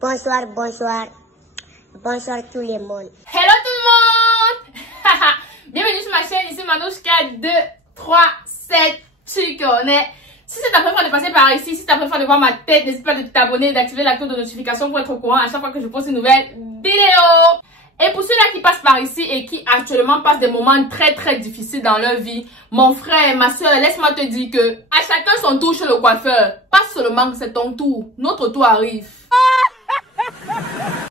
Bonsoir, bonsoir. Bonsoir tout le monde. Hello tout le monde. Bienvenue sur ma chaîne, ici Manouchka 2, 3, 7, tu connais. Si c'est ta première fois de passer par ici, si c'est ta première fois de voir ma tête, n'hésite pas de t'abonner et d'activer la cloche de notification pour être au courant à chaque fois que je poste une nouvelle vidéo. Et pour ceux-là qui passent par ici et qui actuellement passent des moments très difficiles dans leur vie, mon frère, ma soeur, laisse-moi te dire que à chacun son tour chez le coiffeur. Pas seulement que c'est ton tour, notre tour arrive.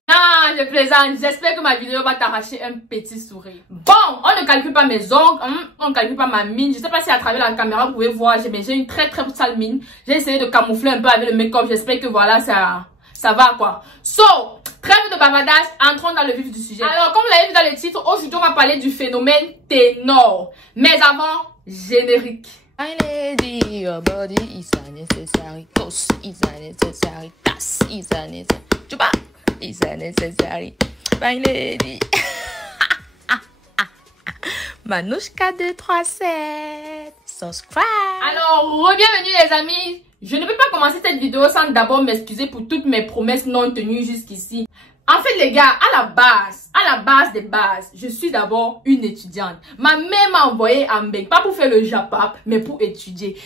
Non, je plaisante. J'espère que ma vidéo va t'arracher un petit sourire. Bon, on ne calcule pas mes ongles, on ne calcule pas ma mine. Je sais pas si à travers la caméra vous pouvez voir, j'ai une très sale mine. J'ai essayé de camoufler un peu avec le make-up. J'espère que voilà, ça va quoi. So, trêve de bavardage, entrons dans le vif du sujet. Alors, comme vous l'avez vu dans le titre, aujourd'hui on va parler du phénomène ténor. Mais avant, générique. My lady, your body is unnecessary. Toss is unnecessary. Tas is unnecessary. Chupa is unnecessary. My lady. Manouchka 237. Subscribe. Alors, bienvenue les amis. Je ne peux pas commencer cette vidéo sans d'abord m'excuser pour toutes mes promesses non tenues jusqu'ici. En fait les gars, à la base des bases, je suis d'abord une étudiante. Ma mère m'a envoyé à Mbek, pas pour faire le japap, mais pour étudier.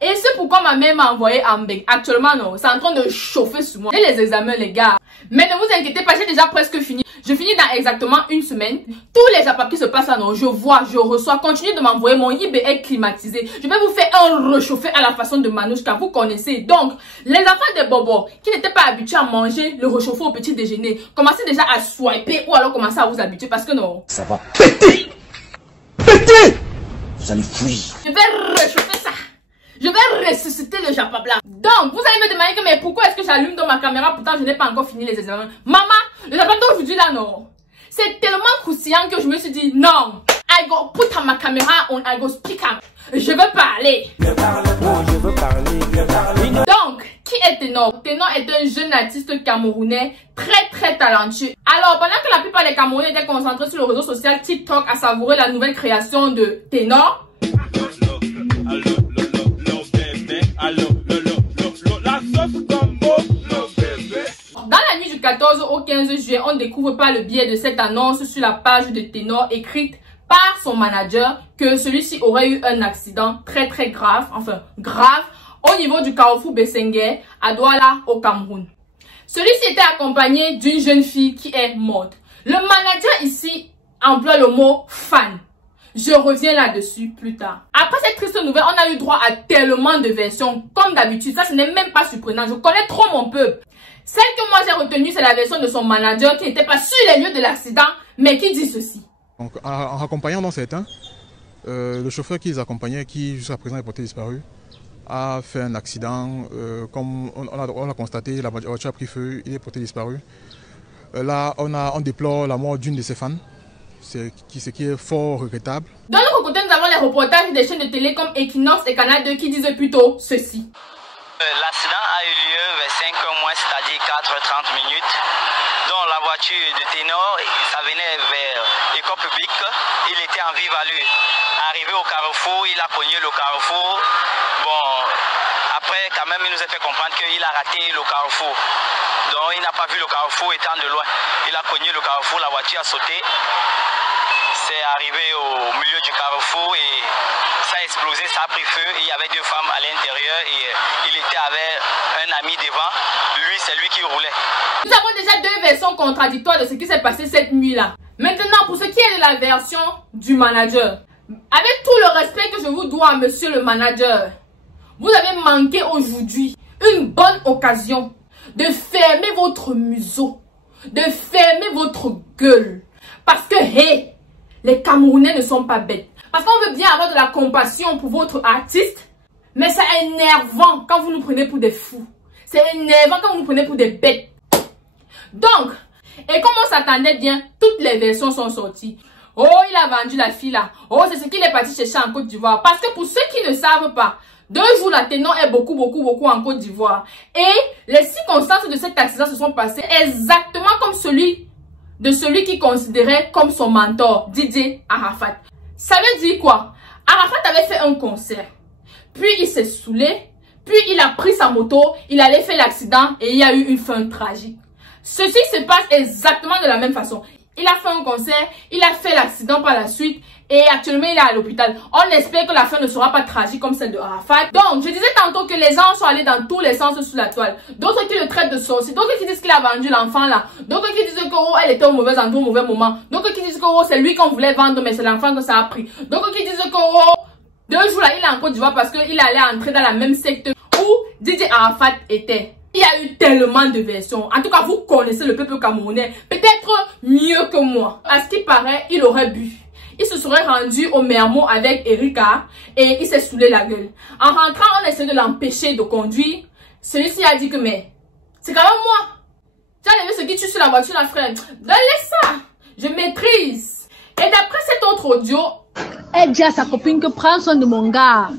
Et c'est pourquoi ma mère m'a envoyé à Mbek. Actuellement non, c'est en train de chauffer sur moi. J'ai les examens les gars. Mais ne vous inquiétez pas, j'ai déjà presque fini. Je finis dans exactement une semaine. Tous les japap qui se passent là, non, je vois, je reçois. Continuez de m'envoyer, mon IB est climatisé. Je vais vous faire un réchauffé à la façon de Manouchka, vous connaissez. Donc, les enfants de Bobo qui n'étaient pas habitués à manger le réchauffé au petit déjeuner, commencez déjà à swiper ou alors commencez à vous habituer parce que non. Ça va péter. Péter. Vous allez fuir. Je vais réchauffer ça. Je vais ressusciter le japap là. Donc, vous allez me demander que mais pourquoi est-ce que j'allume dans ma caméra pourtant je n'ai pas encore fini les examens. Maman, le japap d'aujourd'hui là non. C'est tellement croustillant que je me suis dit non. I go put on ma caméra on I go speak up. Je veux parler. Donc, qui est Ténor? Ténor est un jeune artiste camerounais très talentueux. Alors, pendant que la plupart des Camerounais étaient concentrés sur le réseau social TikTok à savourer la nouvelle création de Ténor, dans la nuit du 14 au 15 juillet, on découvre par le biais de cette annonce sur la page de Ténor écrite par son manager que celui-ci aurait eu un accident très grave, enfin grave, au niveau du carrefour Bessengue à Douala au Cameroun. Celui-ci était accompagné d'une jeune fille qui est morte. Le manager ici emploie le mot fan. Je reviens là-dessus plus tard. Après cette triste nouvelle, on a eu droit à tellement de versions. Comme d'habitude, ça ce n'est même pas surprenant. Je connais trop mon peuple. Celle que moi j'ai retenue, c'est la version de son manager qui n'était pas sur les lieux de l'accident, mais qui dit ceci. Donc, en accompagnant dans certains, le chauffeur qui les accompagnait, qui jusqu'à présent est porté disparu, a fait un accident. Comme on a constaté, la voiture a pris feu, il est porté disparu. Là, on déplore la mort d'une de ses fans. Ce qui est fort regrettable. Dans notre côté, nous avons les reportages des chaînes de télé comme Equinox et Canal 2 qui disent plutôt ceci. L'accident a eu lieu vers 5 h moins, c'est-à-dire 4h30 minutes. Dans la voiture de Ténor, ça venait vers l'école publique. Il était en vive allure. Arrivé au carrefour, il a cogné le carrefour. Bon, après, quand même, il nous a fait comprendre qu'il a raté le carrefour. Donc, il n'a pas vu le carrefour étant de loin. Il a cogné le carrefour, la voiture a sauté. C'est arrivé au milieu du carrefour et ça a explosé, ça a pris feu. Il y avait deux femmes à l'intérieur et il était avec un ami devant. Lui, c'est lui qui roulait. Nous avons déjà deux versions contradictoires de ce qui s'est passé cette nuit-là. Maintenant, pour ce qui est de la version du manager, avec tout le respect que je vous dois, monsieur le manager, vous avez manqué aujourd'hui une bonne occasion de fermer votre museau, de fermer votre gueule. Parce que, hey, les Camerounais ne sont pas bêtes. Parce qu'on veut bien avoir de la compassion pour votre artiste, mais c'est énervant quand vous nous prenez pour des fous. C'est énervant quand vous nous prenez pour des bêtes. Donc, et comme on s'attendait bien, toutes les versions sont sorties. Oh, il a vendu la fille là. Oh, c'est ce qu'il est parti chercher en Côte d'Ivoire. Parce que pour ceux qui ne savent pas, 2 jours la Ténor est beaucoup en Côte d'Ivoire. Et les circonstances de cet accident se sont passées exactement comme celui qui considérait comme son mentor, Didier Arafat. Ça veut dire quoi? Arafat avait fait un concert. Puis il s'est saoulé. Puis il a pris sa moto, il allait faire l'accident et il y a eu une fin tragique. Ceci se passe exactement de la même façon. Il a fait un concert, il a fait l'accident par la suite et actuellement il est à l'hôpital. On espère que la fin ne sera pas tragique comme celle de Arafat. Donc je disais tantôt que les gens sont allés dans tous les sens sous la toile. D'autres qui le traitent de sorcier, d'autres qui disent qu'il a vendu l'enfant là, d'autres qui disent que oh, elle était au mauvais endroit au mauvais moment, d'autres qui disent que oh, c'est lui qu'on voulait vendre mais c'est l'enfant que ça a pris, d'autres qui disent que oh, 2 jours là il est en Côte d'Ivoire parce qu'il allait entrer dans la même secte où DJ Arafat était. Il y a eu tellement de versions. En tout cas, vous connaissez le peuple camerounais. Peut-être mieux que moi. À ce qui paraît, il aurait bu. Il se serait rendu au Mermoz avec Erika et il s'est saoulé la gueule. En rentrant, on essaie de l'empêcher de conduire. Celui-ci a dit que mais, c'est quand même moi. Tu as levé ce qui tue sur la voiture, la frère. Donne-les ça. Je maîtrise. Et d'après cet autre audio, elle dit à sa copine que prends soin de mon gars.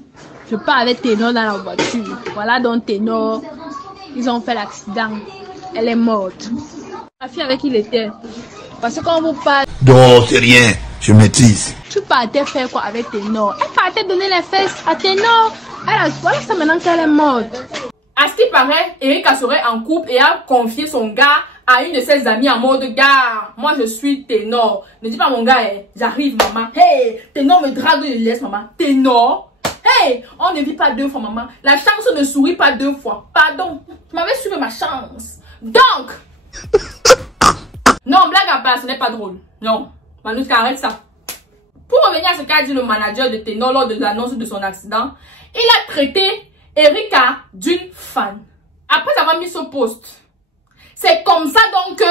Je pars avec Ténor dans la voiture. Voilà donc Ténor. Ils ont fait l'accident. Elle est morte. La fille avec qui il était. Parce que quand vous parlez... Non, c'est rien. Je maîtrise. Tu partais faire quoi avec Ténor? Elle partait donner les fesses à Ténor. Voilà ça maintenant qu'elle est morte. À ce qui paraît, Erika serait en couple et a confié son gars à une de ses amies en mode gars. Moi je suis Ténor. Ne dis pas mon gars, j'arrive maman. Hey, Ténor me drague et laisse maman. Ténor? Hey, on ne vit pas 2 fois, maman. La chance ne sourit pas 2 fois. Pardon, tu m'avais suivi ma chance. Donc, non, blague à part, ce n'est pas drôle. Non, Manouska, arrête ça. Pour revenir à ce qu'a dit le manager de Ténor lors de l'annonce de son accident, il a traité Erika d'une fan. Après avoir mis ce post, c'est comme ça donc que...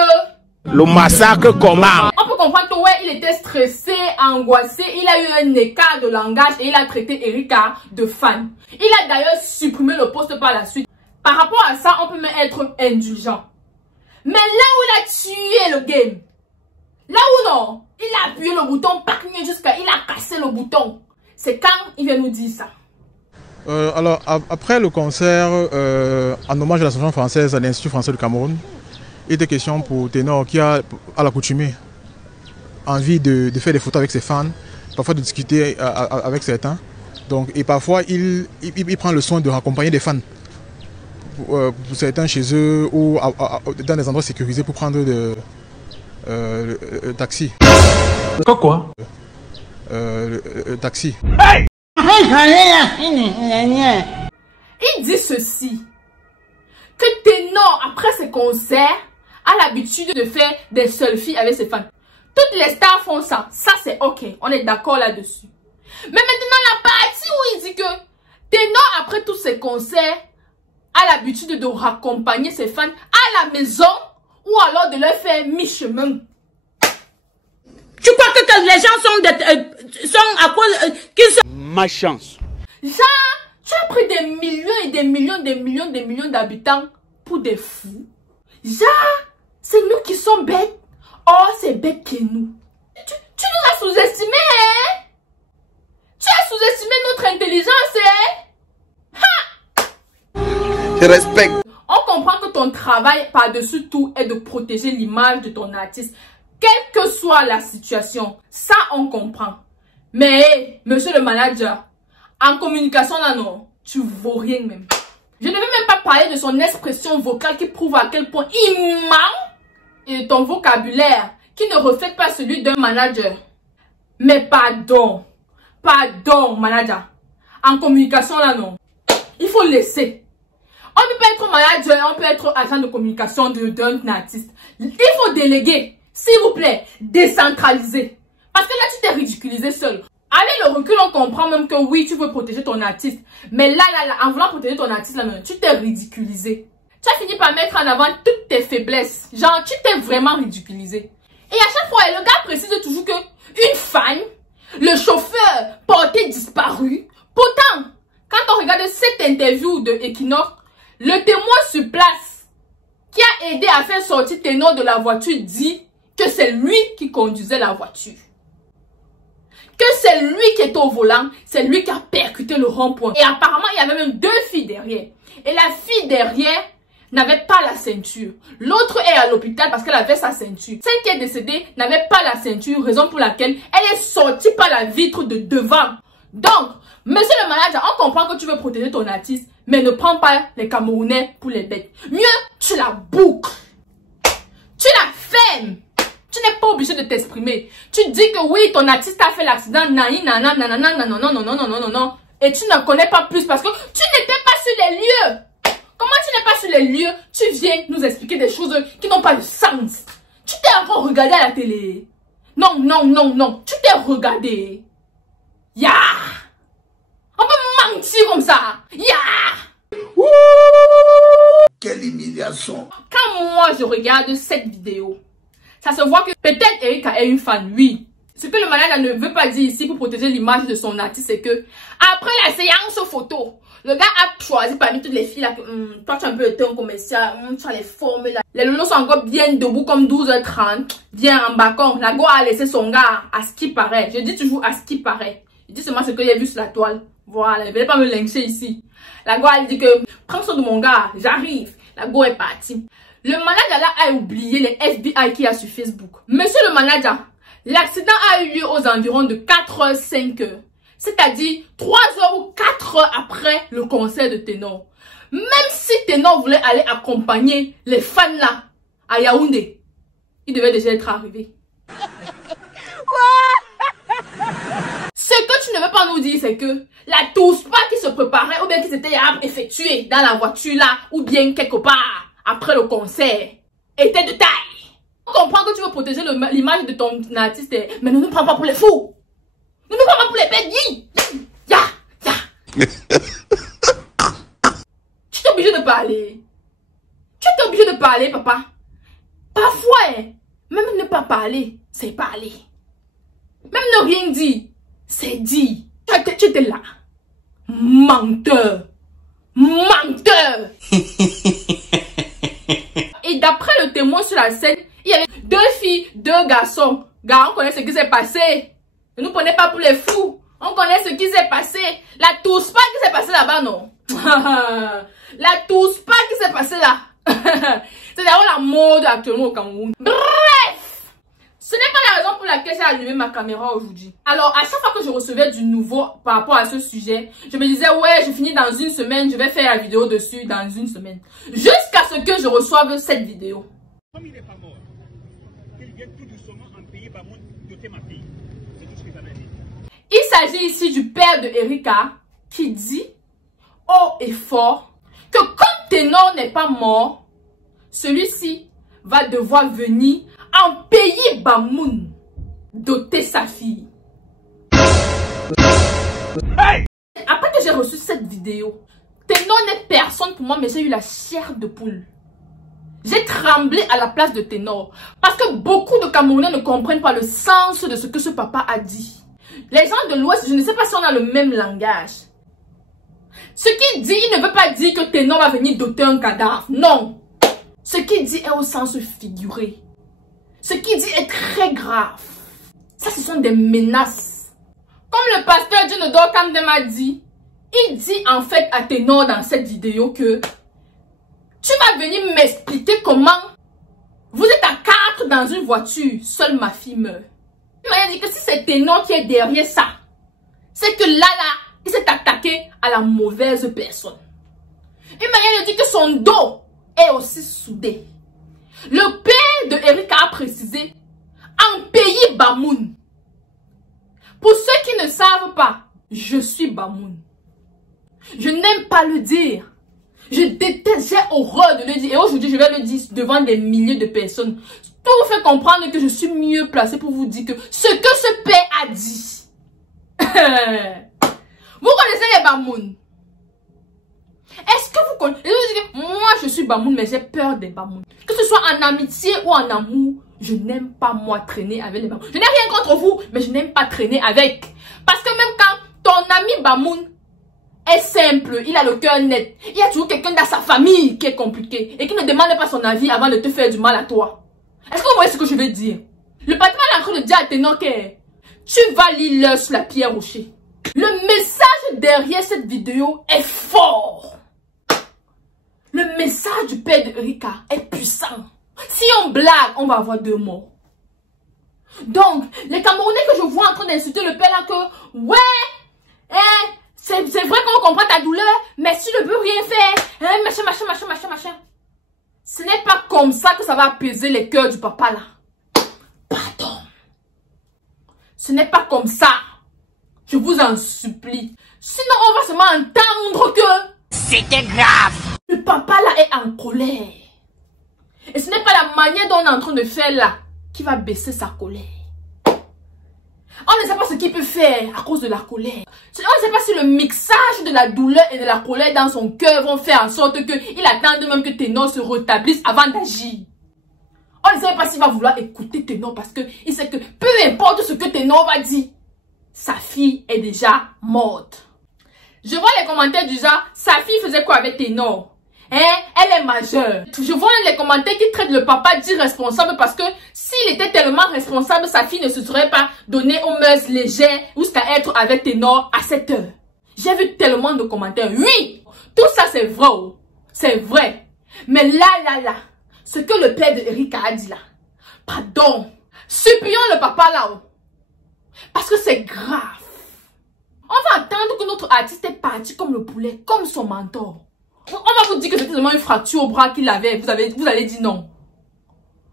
Le massacre comment? On peut comprendre que ouais, il était stressé, angoissé, il a eu un écart de langage et il a traité Erika de fan. Il a d'ailleurs supprimé le post par la suite. Par rapport à ça, on peut même être indulgent. Mais là où il a tué le game, là où non, il a appuyé le bouton, jusqu'à il a cassé le bouton. C'est quand il vient nous dire ça. Alors, après le concert, en hommage à l'association française à l'Institut français du Cameroun, il était question pour Ténor qui a à l'accoutumée envie de faire des photos avec ses fans, parfois de discuter avec certains. Donc, et parfois, il prend le soin de raccompagner des fans pour certains chez eux ou dans des endroits sécurisés pour prendre le taxi. Quoi? Le taxi. Il dit ceci, que Ténor, après ses concerts, a l'habitude de faire des selfies avec ses fans. Toutes les stars font ça. Ça, c'est ok. On est d'accord là-dessus. Mais maintenant, la partie où il dit que Ténor, après tous ses concerts, a l'habitude de raccompagner ses fans à la maison ou alors de leur faire mi-chemin. Tu crois que les gens sont à cause... qu'ils sont... Ma chance. Genre, tu as pris des millions et des millions d'habitants pour des fous. Genre, c'est nous qui sommes bêtes. Oh, c'est bête que nous. Tu nous as sous-estimés, hein? Tu as sous-estimé notre intelligence, hein? Ha! Je respecte. On comprend que ton travail par-dessus tout est de protéger l'image de ton artiste. Quelle que soit la situation, ça on comprend. Mais, monsieur le manager, en communication là non, tu vaux rien même. Je ne vais même pas parler de son expression vocale qui prouve à quel point il ment et de ton vocabulaire qui ne reflète pas celui d'un manager. Mais pardon, manager, en communication là non, il faut laisser. On ne peut pas être manager, on peut être agent de communication d'un artiste. Il faut déléguer. S'il vous plaît, décentraliser. Parce que là, tu t'es ridiculisé seul. Avec le recul, on comprend même que oui, tu veux protéger ton artiste. Mais là, en voulant protéger ton artiste, là, tu t'es ridiculisé. Tu as fini par mettre en avant toutes tes faiblesses. Genre, tu t'es vraiment ridiculisé. Et à chaque fois, le gars précise toujours que une fan, le chauffeur porté disparu. Pourtant, quand on regarde cette interview de Equinox, le témoin sur place qui a aidé à faire sortir Ténor de la voiture dit que c'est lui qui conduisait la voiture. Que c'est lui qui est au volant, c'est lui qui a percuté le rond-point. Et apparemment, il y avait même 2 filles derrière. Et la fille derrière n'avait pas la ceinture. L'autre est à l'hôpital parce qu'elle avait sa ceinture. Celle qui est décédée n'avait pas la ceinture, raison pour laquelle elle est sortie par la vitre de devant. Donc, Monsieur le manager, on comprend que tu veux protéger ton artiste, mais ne prends pas les Camerounais pour les bêtes. Mieux, tu la boucles. Tu la fermes. Tu n'es pas obligé de t'exprimer. Tu dis que oui, ton artiste a fait l'accident, nani, nana, nanana, non, non, non, non, non, non, non, non. Et tu ne connais pas plus parce que tu n'étais pas sur les lieux. Comment tu n'es pas sur les lieux? Tu viens nous expliquer des choses qui n'ont pas de sens. Tu t'es encore regardé à la télé. Non, non, non, non. Tu t'es regardé. Ya! On peut mentir comme ça. Ya! Quelle humiliation! Quand moi je regarde cette vidéo, ça se voit que peut-être Erika est une fan, oui. Ce que le manager ne veut pas dire ici pour protéger l'image de son artiste, c'est que après la séance photo, le gars a choisi parmi toutes les filles là que toi tu as un peu été un commercial, tu as les formes là. Les loulous sont encore bien debout comme 12h30, bien en balcon. La go a laissé son gars à ce qui paraît. Je dis toujours à ce qui paraît. Je dis seulement ce que j'ai vu sur la toile. Voilà, ne venez pas me lyncher ici. La go a dit que prends soin de mon gars, j'arrive. La go est partie. Le manager là a oublié les FBI qu'il y a sur Facebook. Monsieur le manager, l'accident a eu lieu aux environs de 4h, 5h. C'est-à-dire 3h ou 4h après le concert de Ténor. Même si Ténor voulait aller accompagner les fans là à Yaoundé, il devait déjà être arrivé. Ce que tu ne veux pas nous dire, c'est que la touche-pas qui se préparait ou bien qui s'était effectuée dans la voiture là ou bien quelque part après le concert était de taille. On comprend que tu veux protéger l'image de ton artiste, mais ne nous prends pas pour les fous. Ne nous prends pas pour les bêtes. Ya, ya. Tu es obligé de parler. Tu es obligé de parler, papa. Parfois, même ne pas parler, c'est parler. Même ne rien dire, c'est dire. Tu étais là. Menteur. Menteur. Et d'après le témoin sur la scène, il y avait 2 filles, 2 garçons. Gars, on connaît ce qui s'est passé. Ne nous prenez pas pour les fous. On connaît ce qui s'est passé. La touche pas qui s'est passé là-bas, non. La touche pas qui s'est passé là. C'est d'ailleurs la mode actuellement au Cameroun. Bref, ce n'est pas la raison pour laquelle j'ai allumé ma caméra aujourd'hui. Alors, à chaque fois que je recevais du nouveau par rapport à ce sujet, je me disais, ouais, je finis dans une semaine, je vais faire la vidéo dessus dans une semaine. Jusqu'à ce que je reçoive cette vidéo. Comme il n'est pas mort, qu'il vienne tout doucement en pays Bamoun doter ma fille. C'est tout ce qu'ils avaient dit. Il s'agit ici du père de Erika qui dit haut et fort que comme Ténor n'est pas mort, celui-ci va devoir venir en pays Bamoun doter sa fille. Hey! Après que j'ai reçu cette vidéo, Ténor n'est personne pour moi, mais j'ai eu la chair de poule. J'ai tremblé à la place de Ténor parce que beaucoup de Camerounais ne comprennent pas le sens de ce que ce papa a dit. Les gens de l'Ouest, je ne sais pas si on a le même langage. Ce qu'il dit, il ne veut pas dire que Ténor va venir doter un cadavre. Non. Ce qu'il dit est au sens figuré. Ce qu'il dit est très grave. Ça, ce sont des menaces. Comme le pasteur Dionodor Kamdem a dit, il dit en fait à Ténor dans cette vidéo que tu vas venir m'expliquer comment vous êtes à 4 dans une voiture, seule ma fille meurt. Il m'a dit que si c'est Ténor qui est derrière ça, c'est que là, il s'est attaqué à la mauvaise personne. Il m'a dit que son dos est aussi soudé. Le père de Erika a précisé, en pays Bamoun. Pour ceux qui ne savent pas, je suis Bamoun. Je n'aime pas le dire. Je déteste, j'ai horreur de le dire. Et aujourd'hui, je vais le dire devant des milliers de personnes. Pour vous faire comprendre que je suis mieux placée pour vous dire que ce que ce père a dit. Vous connaissez les Bamoun? Est-ce que vous connaissez? Moi, je suis Bamoun, mais j'ai peur des Bamoun. Que ce soit en amitié ou en amour, je n'aime pas moi traîner avec les Bamoun. Je n'ai rien contre vous, mais je n'aime pas traîner avec. Parce que même quand ton ami Bamoun est simple, il a le cœur net, il y a toujours quelqu'un dans sa famille qui est compliqué et qui ne demande pas son avis avant de te faire du mal à toi. Est-ce que vous voyez ce que je veux dire? Le patron est en train de dire à Ténor que tu vas lire l'heure sur la pierre rocher. Le message derrière cette vidéo est fort. Le message du père de Erika est puissant. Si on blague, on va avoir 2 morts. Donc, les Camerounais que je vois en train d'insulter le père là que, ouais, C'est vrai qu'on comprend ta douleur, mais tu ne peux rien faire. Hein, machin. Ce n'est pas comme ça que ça va apaiser les cœurs du papa là. Pardon. Ce n'est pas comme ça. Je vous en supplie. Sinon, on va seulement entendre que... C'était grave. Le papa là est en colère. Et ce n'est pas la manière dont on est en train de faire là qui va baisser sa colère. On ne sait pas ce qu'il peut faire à cause de la colère. On ne sait pas si le mixage de la douleur et de la colère dans son cœur vont faire en sorte qu'il attende même que Ténor se rétablisse avant d'agir. On ne sait pas s'il va vouloir écouter Ténor parce qu'il sait que peu importe ce que Ténor va dire, sa fille est déjà morte. Je vois les commentaires du genre, sa fille faisait quoi avec Ténor? Hein? Elle est majeure. Je vois les commentaires qui traitent le papa d'irresponsable parce que s'il était tellement responsable, sa fille ne se serait pas donnée aux mœurs légères jusqu'à être avec Ténor à cette heure. J'ai vu tellement de commentaires. Oui, tout ça c'est vrai. C'est vrai. Mais là, ce que le père de Erika a dit là, pardon, supplions le papa là-haut. Parce que c'est grave. On va attendre que notre artiste est parti comme le poulet, comme son mentor. On va vous dire que c'était seulement une fracture au bras qu'il avait. Vous allez dire non.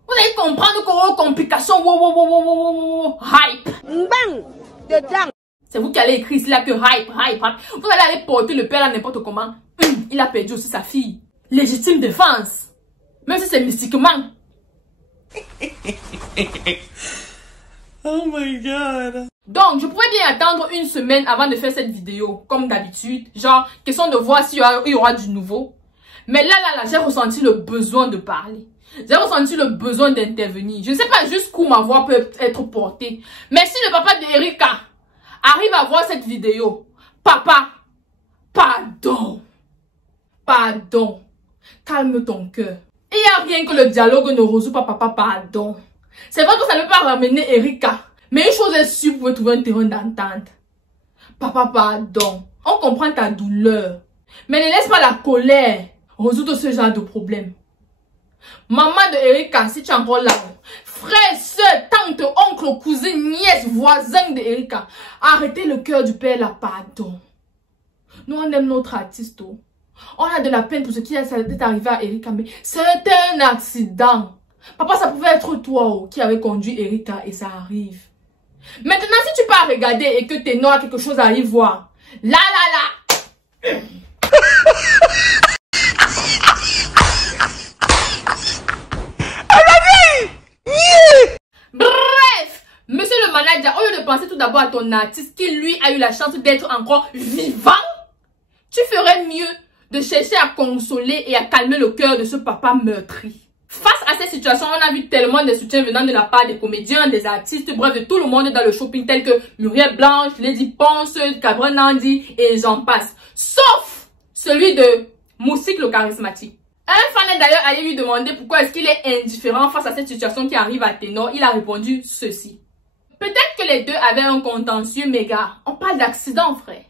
Vous allez comprendre que complications. Hype. C'est vous qui allez écrire ici là que hype. Vous allez aller porter le père là n'importe comment. Il a perdu aussi sa fille. Légitime défense. Même si c'est mystiquement. Oh my god. Donc, je pouvais bien attendre une semaine avant de faire cette vidéo, comme d'habitude. Genre, question de voir s'il y aura du nouveau. Mais là, j'ai ressenti le besoin de parler. J'ai ressenti le besoin d'intervenir. Je ne sais pas jusqu'où ma voix peut être portée. Mais si le papa d'Erika arrive à voir cette vidéo, papa, pardon. Calme ton cœur. Il n'y a rien que le dialogue ne résout pas, papa, pardon. C'est vrai que ça ne peut pas ramener Erika. Mais une chose est sûre, vous pouvez trouver un terrain d'entente. Papa, pardon. On comprend ta douleur. Mais ne laisse pas la colère résoudre ce genre de problème. Maman de Erika, si tu es encore là. Frère, soeur, tante, oncle, cousine, nièce, voisin de Erika. Arrêtez le cœur du père là, pardon. Nous, on aime notre artiste. On a de la peine pour ce qui est arrivé à Erika. Mais c'était un accident. Papa, ça pouvait être toi qui avait conduit Erika et ça arrive. Maintenant, si tu pars regarder et que Ténor a quelque chose à y voir, là. Bref, monsieur le manager, au lieu de penser tout d'abord à ton artiste qui lui a eu la chance d'être encore vivant, tu ferais mieux de chercher à consoler et à calmer le cœur de ce papa meurtri. Face à cette situation, on a vu tellement de soutien venant de la part des comédiens, des artistes, bref, de tout le monde dans le shopping, tel que Muriel Blanche, Lady Ponce, Cabra Nandi et j'en passe. Sauf celui de Moussik le charismatique. Un fan d'ailleurs allait lui demander pourquoi est-ce qu'il est indifférent face à cette situation qui arrive à Ténor. Il a répondu ceci. Peut-être que les deux avaient un contentieux méga. On parle d'accident, frère.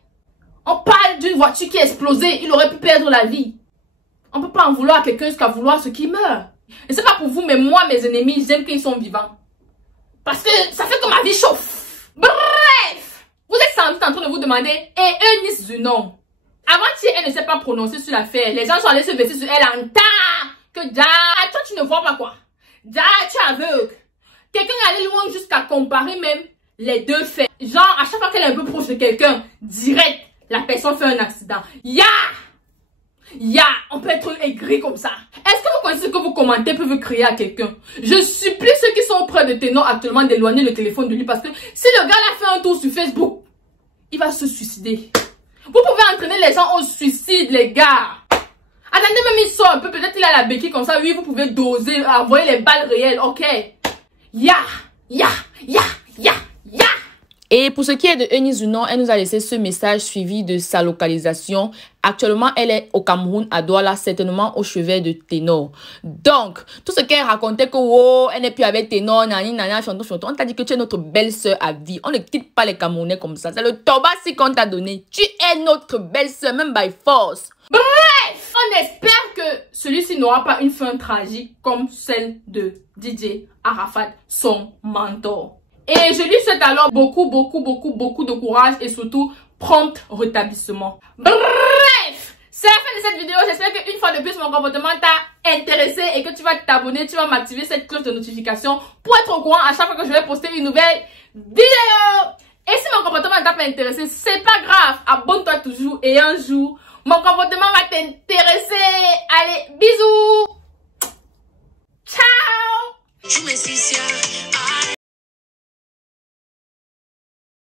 On parle d'une voiture qui a explosé. Il aurait pu perdre la vie. On ne peut pas en vouloir à quelqu'un jusqu'à vouloir ce qui meurt. Et c'est pas pour vous, mais moi, mes ennemis, j'aime qu'ils sont vivants. Parce que ça fait que ma vie chauffe. Bref, vous êtes sans doute en train de vous demander, et Eunice Zunon. Avant-hier, elle ne s'est pas prononcée sur l'affaire. Les gens sont allés se verser sur elle en tas. Que toi, tu ne vois pas quoi. Tu es aveugle. Quelqu'un est allé loin jusqu'à comparer même les deux faits. Genre, à chaque fois qu'elle est un peu proche de quelqu'un, direct, la personne fait un accident. On peut être aigri comme ça. Est-ce que vous connaissez ce que vous commentez peut vous créer à quelqu'un? Je supplie ceux qui sont près de Ténor actuellement d'éloigner le téléphone de lui parce que si le gars a fait un tour sur Facebook, il va se suicider. Vous pouvez entraîner les gens au suicide, les gars. Attendez, même il sort un peu, peut-être il a la béquille comme ça. Oui, vous pouvez doser, envoyer les balles réelles, ok? Et pour ce qui est de Eunice Zunon, elle nous a laissé ce message suivi de sa localisation. Actuellement, elle est au Cameroun, à Douala, certainement au chevet de Ténor. Donc, tout ce qu'elle racontait que elle n'est plus avec Ténor, on t'a dit que tu es notre belle-sœur à vie. On ne quitte pas les Camerounais comme ça. C'est le tobassi qu'on t'a donné. Tu es notre belle-sœur, même by force. Bref, on espère que celui-ci n'aura pas une fin tragique comme celle de DJ Arafat, son mentor. Et je lui souhaite alors beaucoup de courage et surtout prompt rétablissement. Bref, c'est la fin de cette vidéo. J'espère qu'une fois de plus, mon comportement t'a intéressé et que tu vas t'abonner, tu vas m'activer cette cloche de notification pour être au courant à chaque fois que je vais poster une nouvelle vidéo. Et si mon comportement ne t'a pas intéressé, c'est pas grave. Abonne-toi toujours et un jour, mon comportement va t'intéresser. Allez, bisous. Ciao.